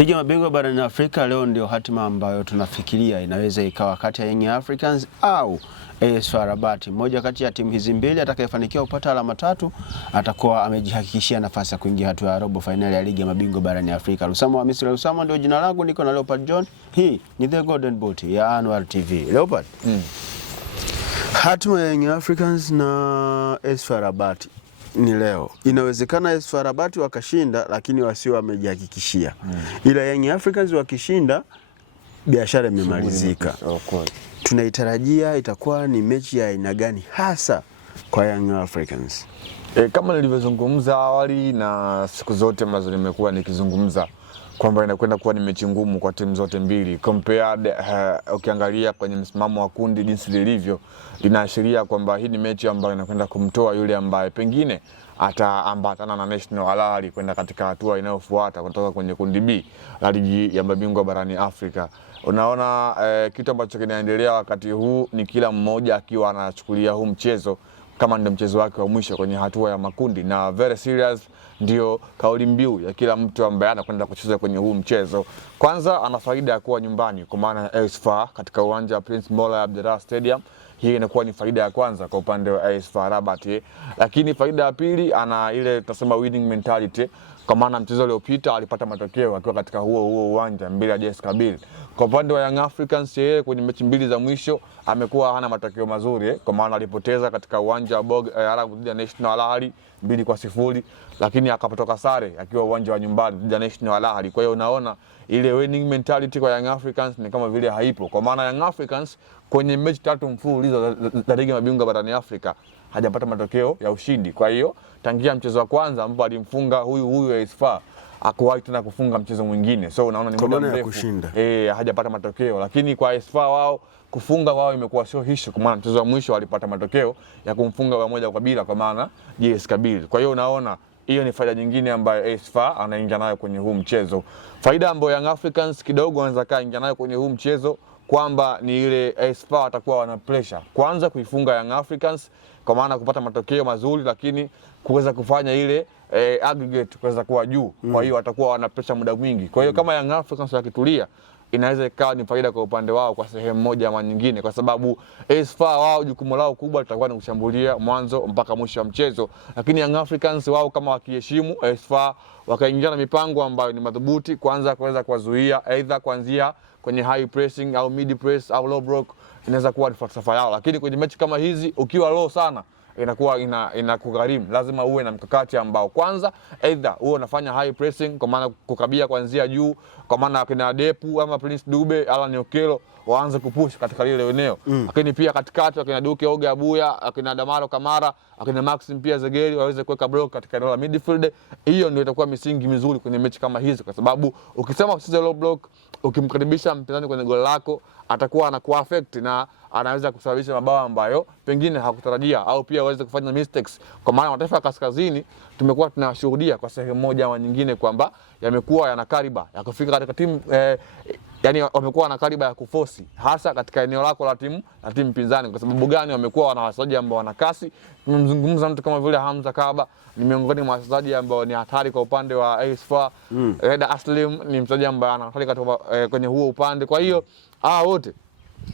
Ligi ya mabingwa barani Afrika leo ndio hatima ambayo tunafikiria inaweza ikawa kati ya Young Africans au AS FAR Rabat. Mmoja kati ya timu hizi mbili atakayefanikiwa kupata alama tatu atakuwa amejihakikishia nafasi ya kuingia hatua ya robo finali ya ligi ya mabingwa barani Afrika. Lusamo wa Misri, Lusamo ndio jina langu, niko na Leopard John. Hii ni The Golden Boot ya Anwar TV. Leopard. Hatima ya Young Africans na AS FAR Rabat ni leo. Inawezekana AS FAR Rabat wakashinda lakini wasio wamejihakikishia. Ila Young Africans wakishinda biashara imemalizika. Tunaitarajia itakuwa ni mechi ya aina gani hasa kwa Young Africans? Kama nilivyozungumza awali na siku zote ambazo nimekuwa nikizungumza kwamba inakwenda kuwa ni mechi ngumu kwa timu zote mbili. Compared ukiangalia kwenye msimamo wa kundi jinsi lilivyo, linaashiria kwamba hii ni mechi ambayo inakwenda kumtoa yule ambaye pengine ataambatana na National Al Ahly kwenda katika hatua inayofuata kutoka kwenye kundi B la ligi ya mabingwa barani Afrika. Unaona kitu ambacho kinaendelea wakati huu ni kila mmoja akiwa anachukulia huu mchezo kama ndio mchezo wake wa mwisho kwenye hatua ya makundi, na very serious ndio kauli mbiu ya kila mtu ambaye anakwenda kucheza kwenye huu mchezo. Kwanza ana faida ya kuwa nyumbani kwa maana ya AS FAR katika uwanja wa Prince Moulay Abdelrahman Stadium. Hii inakuwa ni faida ya kwanza kwa upande wa AS FAR Rabat. Lakini faida ya pili, ana ile tutasema winning mentality, kwa maana mchezo uliopita alipata matokeo akiwa katika huo uwanja mbele ya JS Kabylie. Kwa upande wa Young Africans, yeye kwenye mechi mbili za mwisho amekuwa hana matokeo mazuri, kwa maana alipoteza katika uwanja wa Bog Arab dhidi ya National Al Ahly 2-0, lakini akapotoka sare akiwa uwanja wa nyumbani dhidi ya National Al Ahly. Kwa hiyo unaona ile winning mentality kwa Young Africans ni kama vile haipo, kwa maana Young Africans kwenye mechi tatu mfululizo za ligi ya mabingwa barani Afrika hajapata matokeo ya ushindi. Kwa hiyo tangia mchezo wa kwanza ambapo alimfunga huyu AS FAR hakuwahi tena kufunga mchezo mwingine. So unaona ni muda mrefu hajapata matokeo, lakini kwa AS FAR wao kufunga wao imekuwa sio issue, kwa maana mchezo wa mwisho walipata matokeo ya kumfunga kwa 1-0 kwa maana JS Kabylie. Kwa hiyo unaona hiyo ni faida nyingine ambayo AS FAR anaingia nayo kwenye huu mchezo. Faida ambayo Young Africans kidogo wanaweza kaingia nayo kwenye huu mchezo kwamba ni ile AS FAR atakuwa wana pressure kwanza kuifunga Young Africans kwa maana kupata matokeo mazuri, lakini kuweza kufanya ile aggregate kuweza kuwa juu. Kwa hiyo watakuwa wana pressure muda mwingi. Kwa hiyo kama Young Africans wakitulia, inaweza ikawa ni faida kwa upande wao kwa sehemu moja ama nyingine, kwa sababu AS FAR wao jukumu lao kubwa litakuwa ni kushambulia mwanzo mpaka mwisho wa mchezo. Lakini Young Africans wao kama wakiheshimu AS FAR wakaingia na mipango ambayo ni madhubuti, kwanza kuweza kuwazuia aidha kuanzia kwenye high pressing au mid press au low block, inaweza kuwa ni falsafa yao. Lakini kwenye mechi kama hizi ukiwa low sana inakuwa inakugharimu. Lazima uwe na mkakati ambao kwanza aidha uwe unafanya high pressing kwa maana kukabia kuanzia juu, kwa maana akina Depu ama Prince Dube Alan Okello waanze kupush katika lile eneo. Lakini pia katikati akina Duke Oge Abuya, akina Damaro Kamara, akina Maxim pia Zegeli waweze kuweka block katika eneo la midfield. Hiyo ndio itakuwa misingi mizuri kwenye mechi kama hizi, kwa sababu ukisema kucheza low block, ukimkaribisha mpinzani kwenye goli lako, atakuwa anakuaffect na anaweza kusababisha mabao ambayo pengine hakutarajia, au pia waweze kufanya mistakes. Kwa maana mataifa ya kaskazini tumekuwa tunashuhudia kwa sehemu moja au nyingine kwamba yamekuwa yana kariba ya kufika katika timu yani wamekuwa na kariba ya kuforce hasa katika eneo lako la timu pinzani. Kwa sababu gani? Wamekuwa wana wachezaji ambao wana kasi. Tumemzungumza mtu kama vile Hamza Kaba, ni miongoni mwa wachezaji ambao ni hatari kwa upande wa AS FAR. Reda Aslim ni mchezaji ambaye ana hatari katika kwenye huo upande. Kwa hiyo wote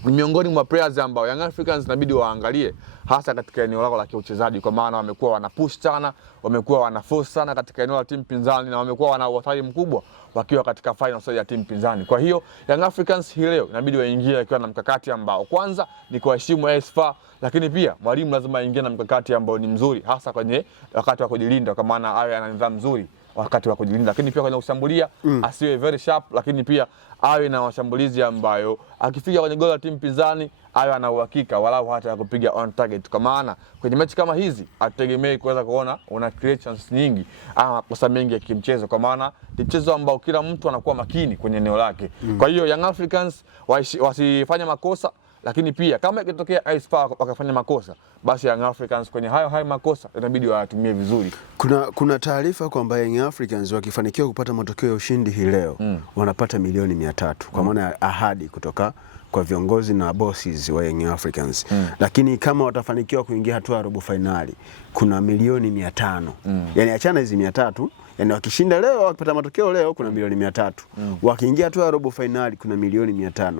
ni miongoni mwa players ambao Young Africans inabidi waangalie hasa katika eneo lao la kiuchezaji, kwa maana wamekuwa wana push sana, wamekuwa wana force sana katika eneo la timu pinzani, na wamekuwa wana hatari mkubwa wakiwa katika final stage ya timu pinzani. Kwa hiyo Young Africans hii leo inabidi waingie akiwa na mkakati ambao kwanza ni kuheshimu AS FAR, lakini pia mwalimu lazima aingie na mkakati ambao ni mzuri hasa kwenye wakati wa kujilinda, kwa maana awe ana nidhamu nzuri wakati wa kujilinda, lakini pia kwenye kushambulia asiwe very sharp, lakini pia awe na washambulizi ambayo akifika kwenye goli la timu pinzani awe ana uhakika walau hata ya kupiga on target, kwa maana kwenye mechi kama hizi ategemei kuweza kuona una create chances nyingi ama makosa mengi ya kimchezo, kwa maana ni mchezo ambao kila mtu anakuwa makini kwenye eneo lake. Kwa hiyo Young Africans wasifanye makosa, lakini pia kama ikitokea AS FAR wakafanya makosa, basi Young Africans kwenye hayo makosa inabidi watumie vizuri. Kuna taarifa kwamba Young Africans wakifanikiwa kupata matokeo ya ushindi hii leo wanapata milioni 300 kwa maana ya ahadi kutoka kwa viongozi na bosses wa Young Africans. Lakini kama watafanikiwa kuingia hatua ya robo finali kuna milioni 500. Yani achana hizi 300, Yani wakishinda leo, wakipata matokeo leo kuna milioni 300. Wakiingia tu robo finali kuna milioni 500.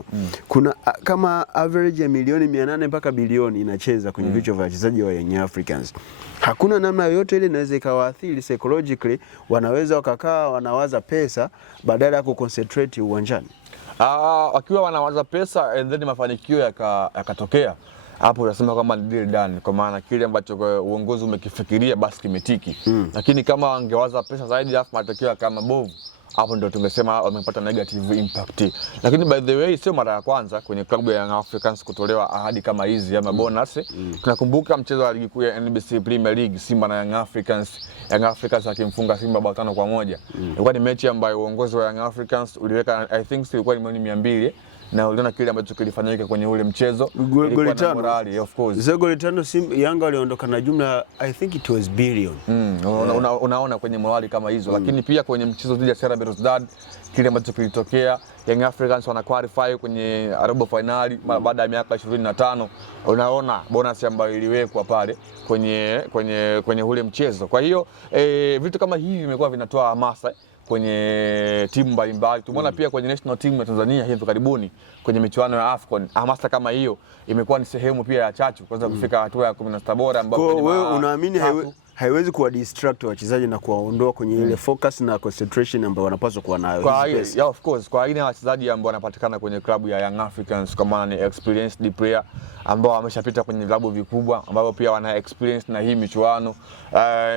Kuna kama average ya milioni 800 mpaka bilioni inacheza kwenye vichwa vya wachezaji wa Young Africans. Hakuna namna yoyote ile inaweza ikawaathiri psychologically, wanaweza wakakaa wanawaza pesa badala ya kuconcentrate uwanjani. Wakiwa wanawaza pesa and then mafanikio yakatokea, hapo unasema kama ni deal done, kwa maana kile ambacho uongozi umekifikiria basi kimetiki. Lakini kama wangewaza pesa zaidi afu matokeo kama bovu, hapo ndio tungesema wamepata negative impact. Lakini by the way, sio mara ya kwanza kwenye klabu ya Young Africans kutolewa ahadi kama hizi ama bonus. Tunakumbuka mchezo wa ligi kuu ya NBC Premier League, Simba na Young Africans akimfunga Simba bao 5-1. Ilikuwa ni mechi ambayo uongozi wa Young Africans uliweka, I think ilikuwa ni milioni 200, na uliona kile ambacho kilifanyika kwenye ule mchezo. Goli 5, of course. Zile goli 5 Simba Yanga waliondoka na jumla, I think it was billion. Unaona kwenye morali kama hizo. Lakini pia kwenye mchezo dhidi ya Sierra Belouizdad kile ambacho kilitokea, Young Africans wana qualify kwenye robo finali baada ya miaka 25. Unaona bonus ambayo iliwekwa pale kwenye ule mchezo. Kwa hiyo vitu kama hivi vimekuwa vinatoa hamasa kwenye timu mbalimbali. Tumeona pia kwenye national team ya Tanzania hivi karibuni kwenye michuano ya AFCON. Hamasa kama hiyo imekuwa ni sehemu pia ya chachu kwanza kufika hatua ya 16 bora, ambapo wewe unaamini haiwezi kuwa distract wachezaji na kuwaondoa kwenye ile focus na concentration ambayo wanapaswa kuwa nayo. Yeah, of course. Kwa aina ya wachezaji ambao wanapatikana kwenye klabu ya Young Africans, kwa maana ni experienced player ambao wameshapita kwenye vilabu vikubwa ambao pia wana experience na hii michuano.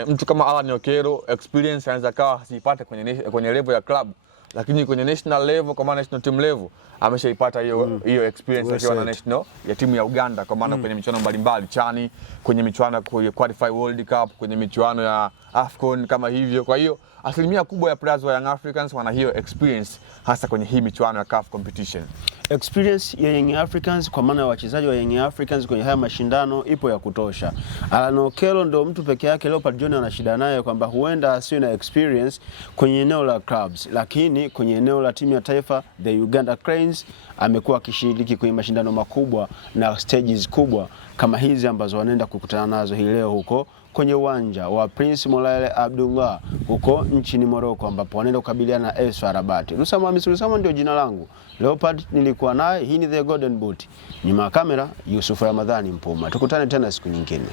Mtu kama Alan Okello experience anaweza kawa asipate kwenye level ya club, lakini kwenye national level, kwa maana national team level ameshaipata hiyo experience akiwa na national ya timu ya Uganda, kwa maana kwenye michuano mbalimbali Chani, kwenye michuano ya Qualify World Cup, kwenye michuano ya AFCON kama hivyo. Kwa hiyo asilimia kubwa ya players wa Young Africans wana hiyo experience hasa kwenye hii michuano ya CAF competition. Experience ya Young Africans, kwa maana ya wachezaji wa Young Africans kwenye haya mashindano ipo ya kutosha. Alan Okello ndio mtu peke yake Leopard John ana shida naye kwamba huenda asiwe na experience kwenye eneo la clubs, lakini kwenye eneo la timu ya taifa the Uganda Cranes amekuwa akishiriki kwenye mashindano makubwa na stages kubwa kama hizi ambazo wanaenda kukutana nazo hii leo huko kwenye uwanja wa Prince Moulay Abdullah huko nchini Morocco, ambapo wanaenda kukabiliana na AS FAR Rabat. Lusama ndio jina langu. Leopard nilikuwa naye, hii ni The Golden Boot. Nyuma ya kamera Yusuf Ramadhani Mpuma. Tukutane tena siku nyingine.